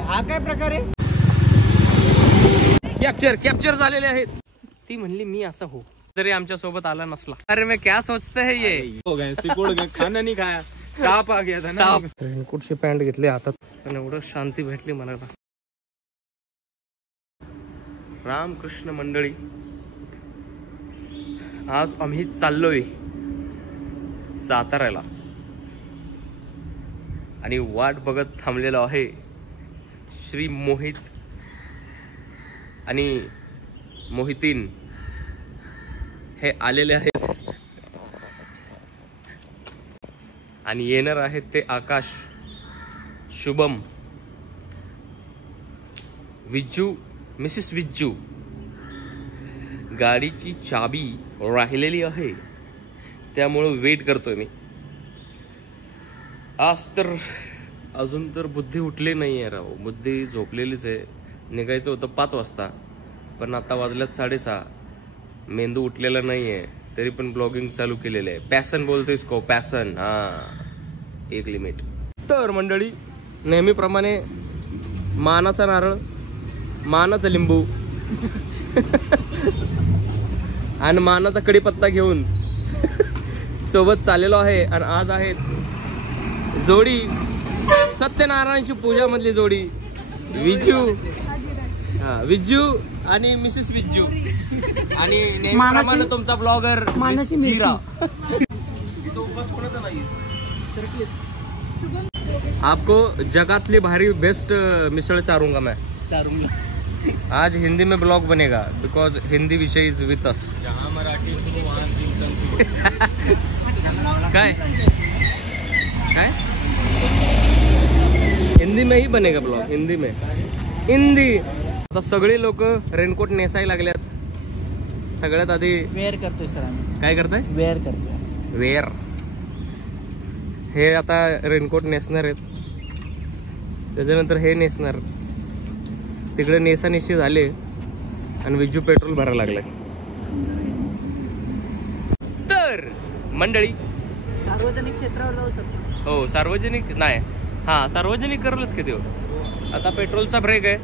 हा काय प्रकार आहे? कॅप्चर झालेले आहेत. ती म्हणली मी असं हो जरी आमच्या सोबत आला नसला. अरे मैं क्या सोचते है ये हो गए सिकुड़ गए, खाना नहीं खाया, ताप आ गया था ना. रेनकोटची पॅन्ट घेतली हातात आणि एवढं शांती भेटली मला. रामकृष्ण मंडळी, आज आम्ही चाललोय साताऱ्याला आणि वाट बघत थांबलेलो आहे श्री मोहित आणि मोहितीन हे आलेले आहेत आणि येणार आहेत ते आकाश, शुभम, विज्जू, मिसेस विज्जू. गाडीची चाबी राहिलेली आहे त्यामुळे वेट करतोय मी. आज तर अजून तर बुद्धी उठली नाहीये राव, बुद्धी झोपलेलीच आहे. निघायचं होतं 5 वाजता पण आता वाजल्यात 6:30. मेंदू उठलेला नाहीये तरी पण ब्लॉगिंग चालू केलेलं आहे. पॅशन बोलतोय इसको, पॅशन. हा, एक लिमिट. तर मंडळी, नेहमीप्रमाणे मानाचा नारळ, मानाचा लिंबू आणि मानाचा कडीपत्ता घेऊन सोबत चाललेलो आहे. आणि आज आहेत जोडी, सत्यनारायणची पूजा मधली जोडी, विज्जू आणि मिसेस विज्जू. आणि नेहमीप्रमाणे तुमचा ब्लॉगर जीरा. आपको जगातली भारी बेस्ट मिसळ चारूंगा मैं. आज हिंदी में ब्लॉग बनेगा बिकॉज हिंदी विषय इज विथ अस. जहाँ मराठी सुनो वहाँ काय काय हिंदी में ही बनेगा ब्लॉग, हिंदी में. हिंदी. आता सगळे लोक रेनकोट नेसायला लागल्यात. सगळ्यात आधी वेअर करतोय सर आम्ही. काय करताय? वेअर करतोय. वेअर. हे आता रेनकोट नेसणार आहेत, त्याच्यानंतर हे नेसणार. तिकडे नेसानेशी झाले आणि विज्जू पेट्रोल भरायला लागलाय. तर मंडळी, सार्वजनिक क्षेत्रावर जाऊ शकतो. हो, सार्वजनिक नाही, हा सार्वजनिक करलच किती. आता पेट्रोलचा ब्रेक आहे,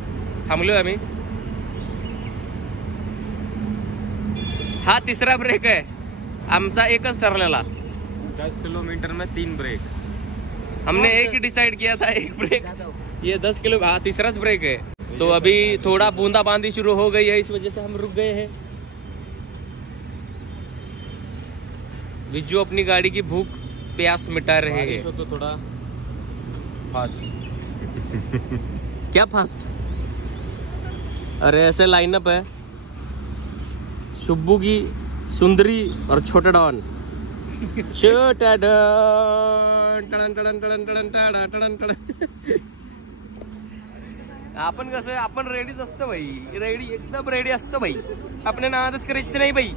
थांबलोय आम्ही. हा 3रा ब्रेक आहे आमचा, एकच ठरलेला. 10 किलोमीटर में 3 ब्रेक. हमने एक ही डिसाइड किया था, एक ब्रेक. ये 10 किलो, हाँ 3राच ब्रेक है. तो अभी थोड़ा बूंदाबांदी शुरू हो गई है, इस वजह से हम रुक गए हैं. विज्जू अपनी गाड़ी की भूख प्यास मिटा रहे हैं. तो थोड़ा फास्ट. क्या फास्ट? अरे ऐसे लाइनअप है, शुब्बू की सुंदरी और छोटा डॉन. छोटा डॉन टडन टडन टडन टडन टडन टडन टडन. आपण कसं, आपण रेडीच असतो भाई, रेडी, एकदम रेडी असतो भाई. आपल्या नावातच करायचं नाही भाई.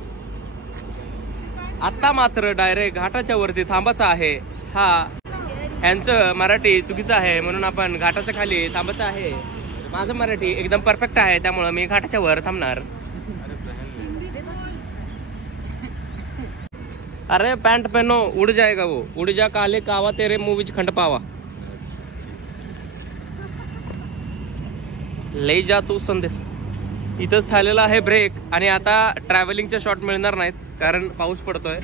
आता मात्र डायरेक्ट घाटाच्या वरती थांबायचं आहे. हा, यांचं मराठी चुकीचं आहे म्हणून आपण घाटाच्या खाली थांबायचं आहे. माझं मराठी एकदम परफेक्ट आहे त्यामुळं मी घाटाच्या वर थांबणार. अरे पैंट पहनो, उड़ जाएगा वो. उड़ जा काले कावा तेरे मूवी खंड पावा. लई जा तू संदेश. इथंच झालेला आहे ब्रेक. आणि आता ट्रॅव्हलिंगचे शॉट मिळणार नाहीत कारण पाऊस पडतोय.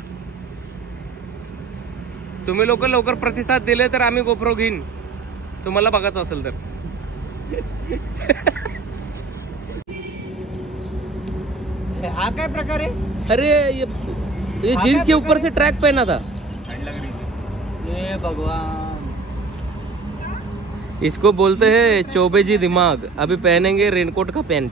तुम्ही लोक लवकर प्रतिसाद दिले तर आम्ही गोप्रो घेईन, तुम्हाला बघायचं असेल तर. हा काय प्रकार आहे? अरे ये जीन्स के ऊपर से ट्रैक पहना था. हे भगवान, इसको बोलते हैं चौबेजी दिमाग. अभी पहनेंगे रेनकोट का पैंट.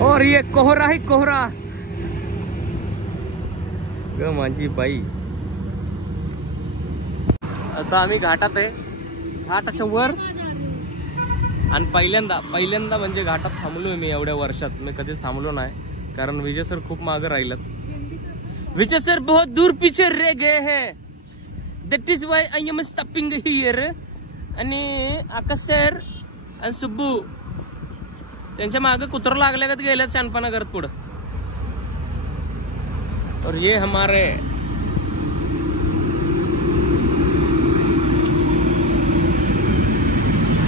और ये कोहरा ही कोहरा ग माझी बाई. आता आम्ही घाटात आहे, घाटाच्या वर आणि पहिल्यांदा म्हणजे घाटात थांबलोय मी एवढ्या वर्षात. मी कधीच थांबलो नाही, कारण विजय सर खूप मागे राहिलात. विजय सर बहुत दूर पीछे रह गए है, that is why I am stopping here. आणि आकाश सर आणि सुब्बू त्यांच्या मागे कुत्र लागल्या का गेल्यात शानपणा करत पुढं. और ये हमारे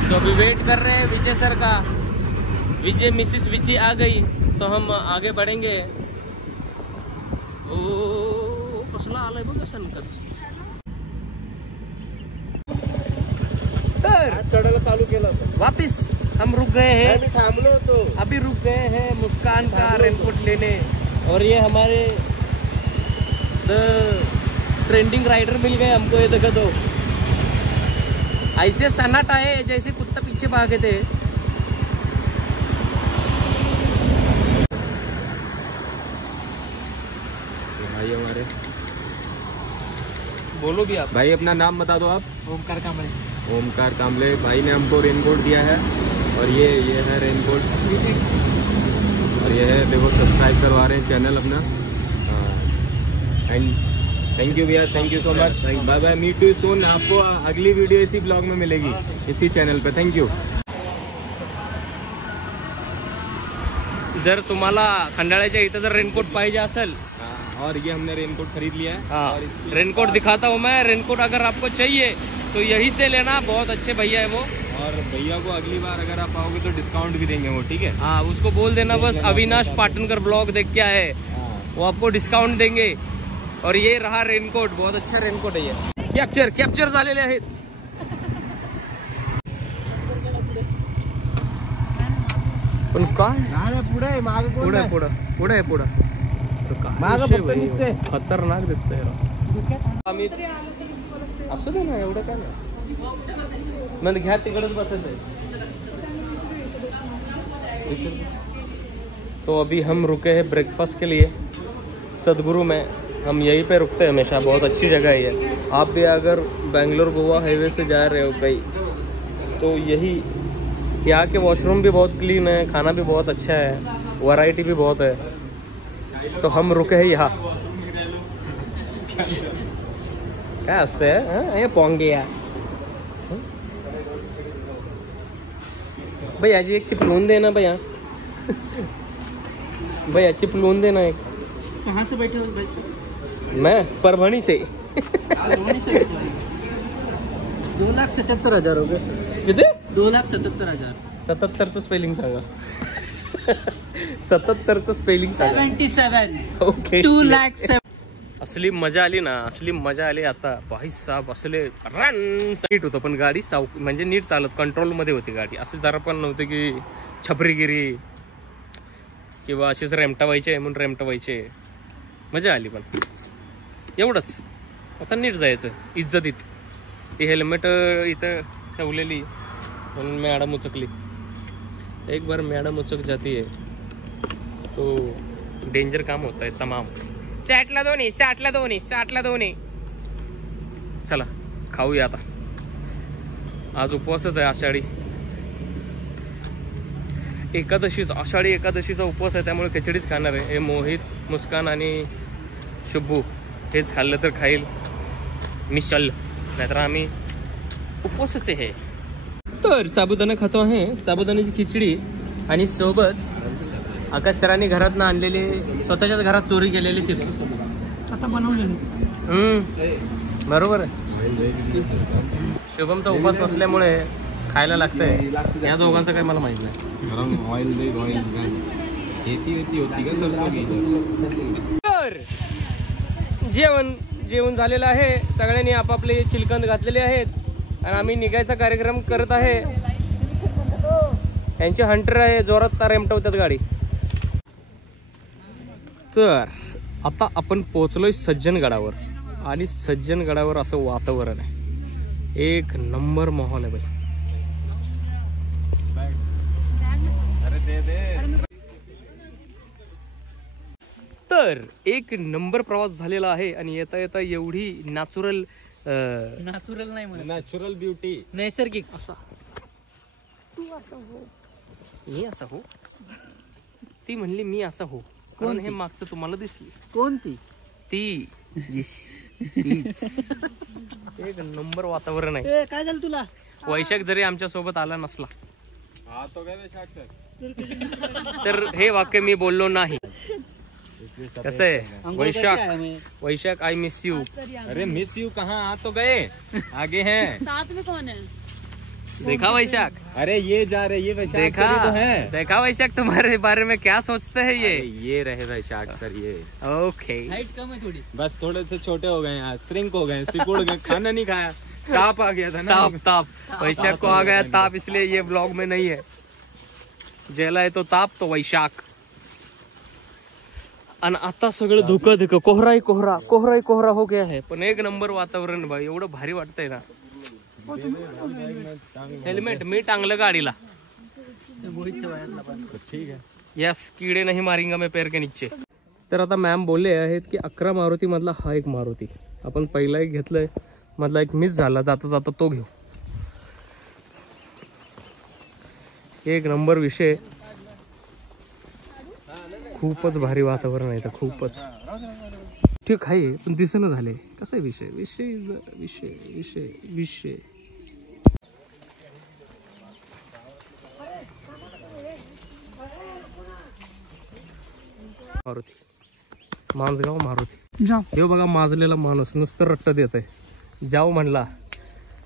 तो अभी वेट कर रहे हैं विजय सर का. विजय मिसिस विची आ गई तो हम आगे बढ़ेंगे. ओ कसला आलाय बघ संकट. तर चढायला चालू केलं होतं. वापिस हम रुक गए हैं. मी थांबलो होतो. अभी रुक गए हैं मुस्कान का रेनकोट लेने. और ये हमारे द ट्रेंडिंग राइडर मिल गए हमको. ये देखो तो ऐसे सन्नाटा है जैसे कुत्ता पीछे भागे थे. भाई हमारे, बोलो भी आप. भाई अपना नाम बता दो आप. ओमकार कांबळे. ओमकार कांबले भाई ने हमको रेनकोट दिया है. और ये है रेनकोट. और ये है देखो, सब्सक्राइब करवा रहे हैं चैनल अपना. एंड थैंक यू भैया, thank you so much. Bye bye, meet you soon. आपको अगली वीडियो इसी ब्लॉग में मिलेगी, इसी चैनल पे. Thank you. जर तुम्हाला खंडाळ्याच्या इथं जर रेनकोट पाहिजे असेल, और ये हमने रेनकोट खरीद लिया है. हाँ, और इसकी रेनकोट दिखाता हूँ मैं. रेनकोट अगर आपको चाहिए तो यहीं से लेना. बहुत अच्छे भैया है वो. और भैया को अगली बार अगर आप आओगे तो डिस्काउंट भी देंगे वो. ठीक है. हाँ, उसको बोल देना बस अविनाश पाटनकर ब्लॉग देख के आए, वो आपको डिस्काउंट देंगे. और ये रहा रेनकोट. बहुत अच्छा रेनकोट है ये. कॅप्चर झालेले आहेत. पण काय पुढे आहे, मागे कोण नाही. पुढे मागं फक्त निघते. खतरनाक दिसतंय. आम्ही असू दे ना, एवढं काय नाही. मग घ्या तिकडच बसायचंय. तो अभी हम रुके हैं ब्रेकफास्ट के लिए सदगुरु में. हम यहीं पे रुकते हैं हमेशा. बहुत अच्छी जगह है ये. आप भी अगर बेंगलोर गोवा हाईवे से जा रहे हो कहीं तो यही. यहाँ के वॉशरूम भी बहुत क्लीन है, खाना भी बहुत अच्छा है, वैरायटी भी बहुत है. तो हम रुके हैं यहाँ. काय असतंय हे पोंगे या. भैया जी एक चिपलून देना भैया. भैया चिपलून देना एक. कहाँ से बैठे हो भाई? मैं परभणी से. 2,77,000 हो गए सर. किती? 2,77,000. 77चं स्पेलिंग सांगा. 77चं स्पेलिंग सांगा. 77. ओके. 2,07,000. असली मजा आली ना, असली मजा आली आता. भाई साहब असले रन नीट होतं, पण गाडी म्हणजे नीट चालत, कंट्रोल मध्ये होती गाडी. असं जरा पण नव्हतं की छपरीगिरी किंवा असेच रेमटावायचे म्हणून रेमटावायचे. मजा आली पण एवढंच. आता नीट जायचं इज्जतीत. ही हेल्मेट इथं ठेवलेली म्हणून मॅडम उचकली. एक बार मॅडम उचक जाती है तो डेंजर काम होता है तमाम. साठला दोन्ही. चला खाऊया आता. आज उपवासच आहे, आषाढी एकादशीचा. आषाढी एकादशीचा उपवास आहे, त्यामुळे खिचडीच खाणार आहे. हे मोहित, मुस्कान आणि शुभू हेच खाल्लं तर खाईल. मिशल नाहीतर आम्ही उपवासच आहे. तर साबुदाणा खातो आहे, साबुदाण्याची खिचडी. आणि सोबत आकाश सरांनी घरातनं आणलेले, स्वतःच्याच घरात चोरी केलेले चिप्स. आता बनवलेले. बरोबर आहे. शुभमचा उपवास नसल्यामुळे खायला लागतंय. या दोघांचं काही मला माहित नाही. तर जेवण झालेलं आहे. सगळ्यांनी आपापले चिलकंद घातलेले आहेत आणि आम्ही निघायचा कार्यक्रम करत आहे. यांचे हंटर आहे, जोरात रेमटवतात गाडी. तर आता आपण पोहोचलोय सज्जनगडावर. आणि सज्जनगडावर असं वातावरण आहे, एक नंबर माहोल आहे भाई. तर एक नंबर प्रवास झालेला आहे. आणि येता येता एवढी नॅचरल नाही म्हणत, नॅचरल ब्युटी, नैसर्गिक असा तू असं हो. मी असं हो. ती म्हणली मी असं हो. कोण हे मागचं तुम्हाला दिसली? कोणती? ती एक नंबर वातावरण आहे. ए काय झालं तुला? वैशाख जरी आमच्या सोबत आला नसला हाँ तो गए वैशाख सर। तर हे वाक्य मी बोललो नाही. कसं आहे वैशाख, वैशाख आई मिस यू. अरे मिस यू कहाँ, आ तो गए, आगे हैं। साथ में कौन है? देखा वैशाख, अरे ये जा रहे, ये वैशाख देखा सर ही तो है। देखा वैशाख, तुम्हारे बारे में क्या सोचते हैं ये रहे वैशाख सर ये। ओके. हाइट कम है थोड़ी. बस थोड़े से छोटे हो गए हैं, श्रिंक हो गए, सिकुड़ गए, खाना नहीं खाया, ताप आ गया था ना। ताप वैशाख को आ गया ताप, इसलिए ये ब्लॉग में नहीं है. जेला है तो ताप, तो वैशाख. आणि आता सगळं धुकं धुकं, कोहराही कोहरा हो गया है. पण एक नंबर वातावरण भाई, एवढं भारी वाटतंय ना. हेल्मेट मी टांगलं गाडीला. ठीक है. यस, कीडे नहीं मारेंगे मैं पैर के नीचे. तर आता मॅम बोलले आहेत की 11 मारुती मधला हा एक मारुती आपण पहिला एक घेतलाय, मधला एक मिस झाला, जाता जाता तो घेऊ. एक नंबर विषय, खूपच भारी वातावरण आहे. तर खूपच ठीक आहे पण दिसेना झाले. कसं आहे विषय विषय विषय विषय विषय मारुती, मांजगाव मारुती. हे बघा माजलेला माणूस नुसतं रट्ट देत आहे. जाऊ म्हणला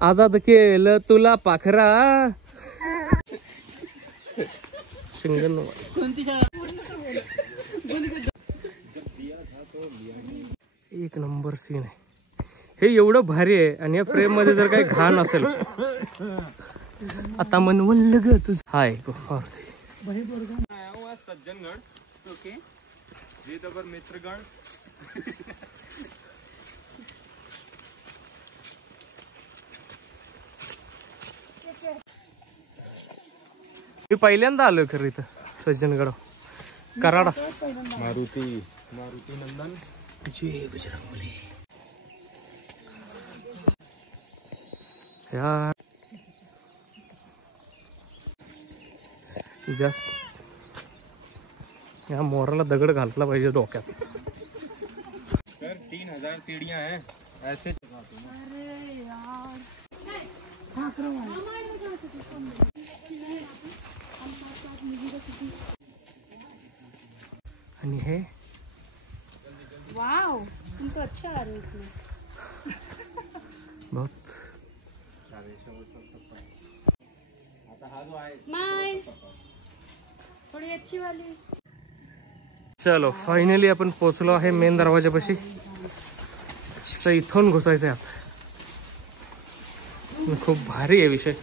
आजाद केलं तुला पाखरा. शिंगण कोणती शाळा? एक नंबर सीन आहे. हे एवढं भारी आहे आणि या फ्रेम मध्ये जर काही घाण असेल आता मन वल्ल ग तुझ. हाय सज्जनगढ़, ओके. जीतबर मित्रगण. मी पहिल्यांदा आलोय खरं इथं सज्जनगड कराडा. मारुति नंदन. जय बजरंगबली. यार जास्त या मोराला दगड घातला पाहिजे डोक्यात. सर 3000 सीढ़ियां हैं ऐसे. आणि हे वाओ, तुम तो अच्छा आ रहे हो इसमें. बहुत स्माइल थोड़ी अच्छी वाली. चलो फायनली आपण पोहोचलो आहे मेन दरवाजापाशी. तर इथून घुसायचं आहे आता. खूप भारी आहे विषय.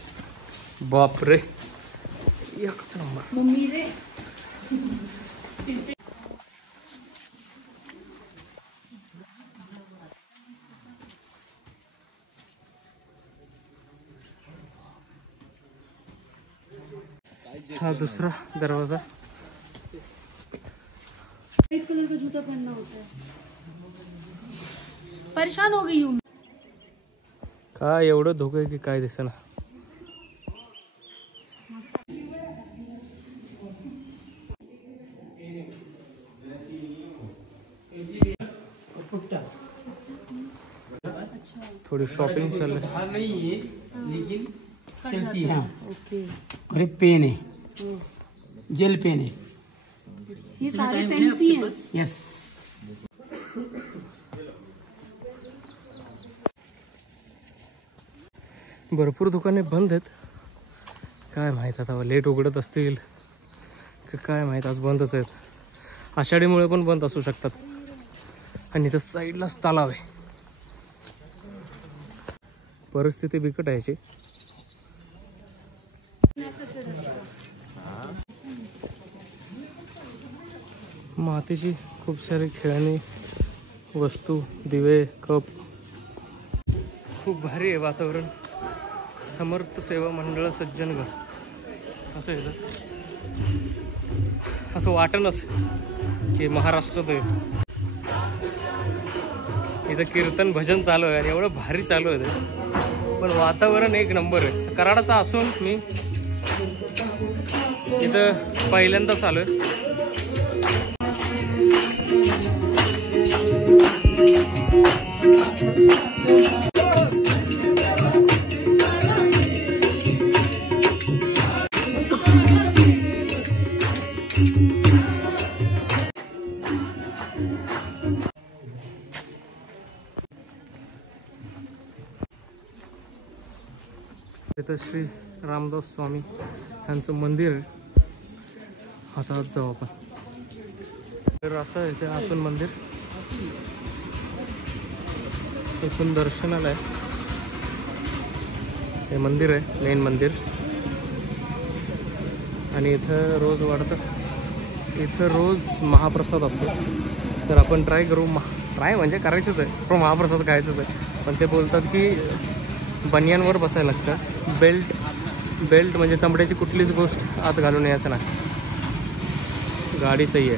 बापरे, एकच नंबर. मम्मी रे हा दूसरा दरवाजा. व्हाइट कलर का जूता पहनना होता है. परेशान हो गई हूँ. काय एवढं धोकं आहे की काय दिसेना. थोड़ी शॉपिंग चल रही है. नहीं है लेकिन चलती है. ओके. और एक पेन है, जेल पेन है. ये सारे पेन्स ही हैं. यस. भरपूर दुकाने बंद आहेत. काय माहित आता लेट उघडत असतील की काय माहित. आज बंदच आहेत. आषाढीमुळे पण बंद असू शकतात. आणि इथं साईडलाच तलाव आहे. परिस्थिती बिकट आहे याची. मातीची खूप सारी खेळणी वस्तू, दिवे, कप. खूप भारी आहे वातावरण. समर्थ सेवा मंडळ सज्जनगड असं येतं. असं वाटणच की महाराष्ट्रात आहे. इथं कीर्तन भजन चालू आहे आणि एवढं भारी चालू आहे ते. पण वातावरण एक नंबर आहे. कराडाचा असून मी इथं पहिल्यांदाच आलोय. इथं श्री रामदास स्वामी यांचं मंदिर आहे. आता आज जाऊ आपण. तर असं आहे ते आतून मंदिर. इथून दर्शनाला आहे. हे मंदिर आहे मेन मंदिर. आणि इथं रोज वाढतं. इथं रोज महाप्रसाद असतो. तर आपण ट्राय करू. ट्राय म्हणजे करायचंच आहे, पण महाप्रसाद खायचंच आहे. पण ते बोलतात की बनियांवर बसायला लागतं. बेल्ट म्हणजे चमड्याची कुठलीच गोष्ट आत घालून यायचं नाही. गाडी सही आहे.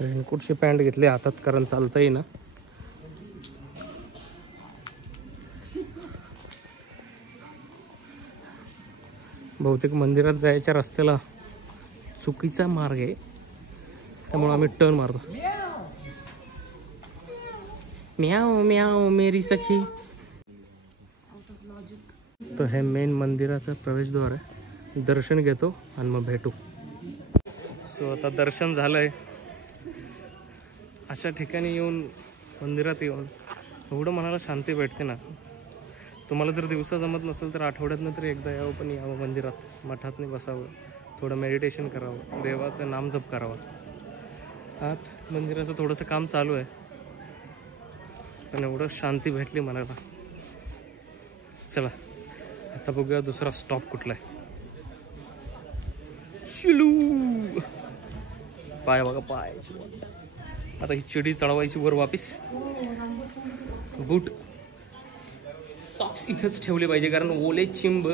रेनकोटची पॅन्ट घेतली हातात, कारण चालता येईना. बहुतेक मंदिरात जायच्या रस्त्याला चुकीचा मार्ग आहे, त्यामुळे आम्ही टर्न मारतो. म्याव म्याव मेरी सखी. तर हे मेन मंदिराचं प्रवेशद्वार आहे. दर्शन घेतो आणि मग भेटू. सो आता दर्शन झालंय. अशा ठिकाणी येऊन, मंदिरात येऊन एवढं मनाला शांती भेटते ना. तुम्हाला जर दिवसा जमत नसेल तर आठवड्यातनं तरी एकदा यावं, पण यावं मंदिरात. मठातनी बसावं, थोडं मेडिटेशन करावं, देवाचं नामजप करावं. आत मंदिराचं थोडंसं काम चालू आहे, पण एवढं शांती भेटली मनाला. चला आता बघूया दुसरा स्टॉप कुठला आहे. शिलू पाय बघा, पाय. आता ही चिडी चढवायची वर वापिस. बूट सॉक्स इथेच ठेवले पाहिजे, कारण ओले चिंब